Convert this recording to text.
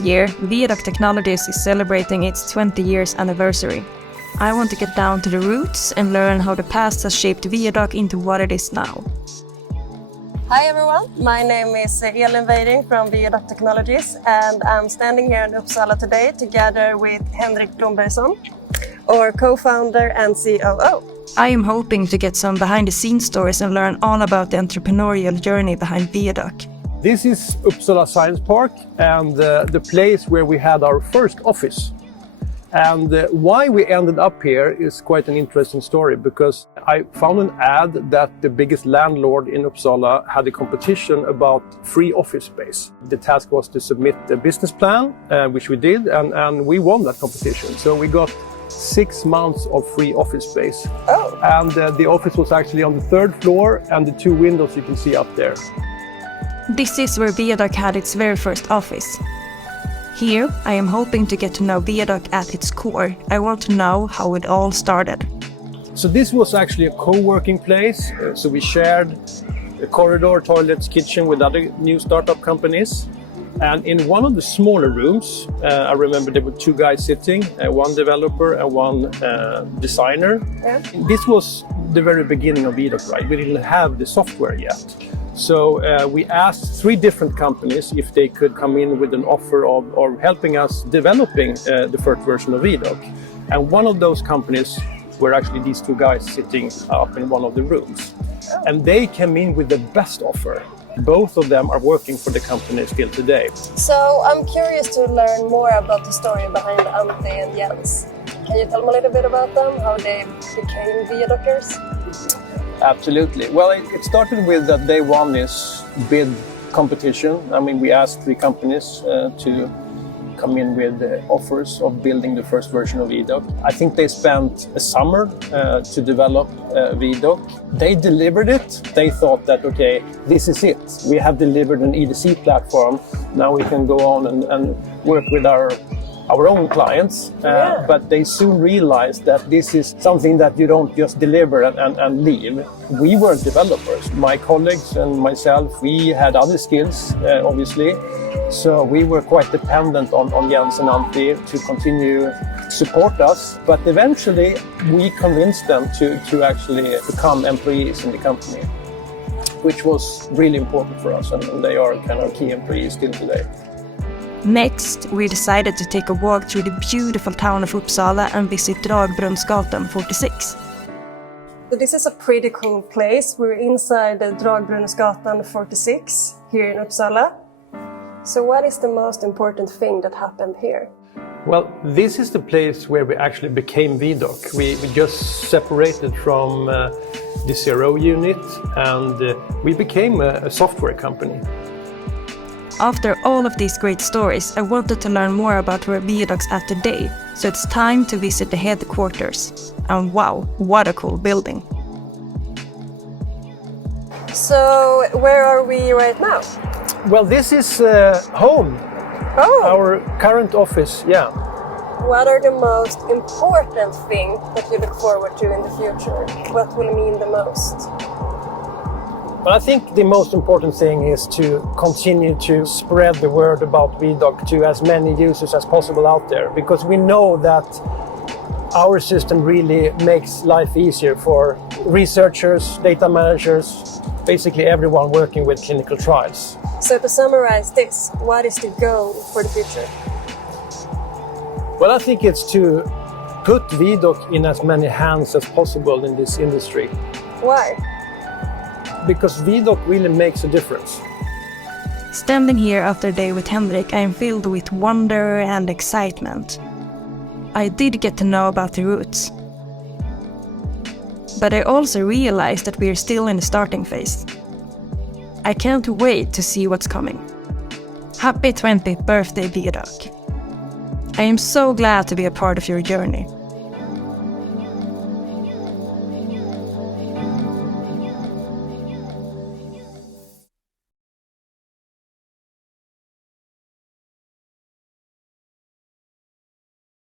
This year, Viedoc Technologies is celebrating its 20 years anniversary. I want to get down to the roots and learn how the past has shaped Viedoc into what it is now. Hi everyone, my name is Elin Weiding from Viedoc Technologies and I'm standing here in Uppsala today together with Henrik Blombergsson, our co-founder and COO. I am hoping to get some behind-the-scenes stories and learn all about the entrepreneurial journey behind Viedoc. This is Uppsala Science Park and the place where we had our first office. And why we ended up here is quite an interesting story, because I found an ad that the biggest landlord in Uppsala had a competition about free office space. The task was to submit a business plan, which we did, and we won that competition. So we got 6 months of free office space. Oh. And the office was actually on the 3rd floor, and the 2 windows you can see up there. This is where Viedoc had its very first office. Here, I am hoping to get to know Viedoc at its core. I want to know how it all started. So this was actually a co-working place. So we shared a corridor, toilets, kitchen with other new startup companies. And in one of the smaller rooms, I remember there were 2 guys sitting, one developer and one designer. Yeah. This was the very beginning of Viedoc, right? We didn't have the software yet. So we asked 3 different companies if they could come in with an offer of helping us developing the first version of Viedoc. And one of those companies were actually these 2 guys sitting up in one of the rooms. And they came in with the best offer. Both of them are working for the company still today. So I'm curious to learn more about the story behind Ante and Jens. Can you tell me a little bit about them, how they became Viedocers? Absolutely. Well, it started with that day one is bid competition. I mean, we asked 3 companies to come in with offers of building the first version of Viedoc. I think they spent a summer to develop Viedoc. They delivered it. They thought that, okay, this is it. We have delivered an EDC platform. Now we can go on and work with our own clients, but they soon realized that this is something that you don't just deliver and leave. We weren't developers. My colleagues and myself, we had other skills, obviously. So we were quite dependent on Jens and Ante to continue support us. But eventually we convinced them to actually become employees in the company, which was really important for us. And they are kind of key employees still today. Next, we decided to take a walk through the beautiful town of Uppsala and visit Dragbrunnsgatan 46. So this is a pretty cool place. We're inside the Dragbrunnsgatan 46 here in Uppsala. So what is the most important thing that happened here? Well, this is the place where we actually became Viedoc. We just separated from the CRO unit and we became a software company. After all of these great stories, I wanted to learn more about where Viedoc's at today, so it's time to visit the headquarters. And wow, what a cool building! So where are we right now? Well, this is home. Oh. Our current office, yeah. What are the most important things that you look forward to in the future? What will mean the most? But I think the most important thing is to continue to spread the word about Viedoc to as many users as possible out there, because we know that our system really makes life easier for researchers, data managers, basically everyone working with clinical trials. So to summarize this, what is the goal for the future? Well, I think it's to put Viedoc in as many hands as possible in this industry. Why? Because Viedoc really makes a difference. Standing here after a day with Henrik, I am filled with wonder and excitement. I did get to know about the roots. But I also realized that we are still in the starting phase. I can't wait to see what's coming. Happy 20th birthday, Viedoc. I am so glad to be a part of your journey.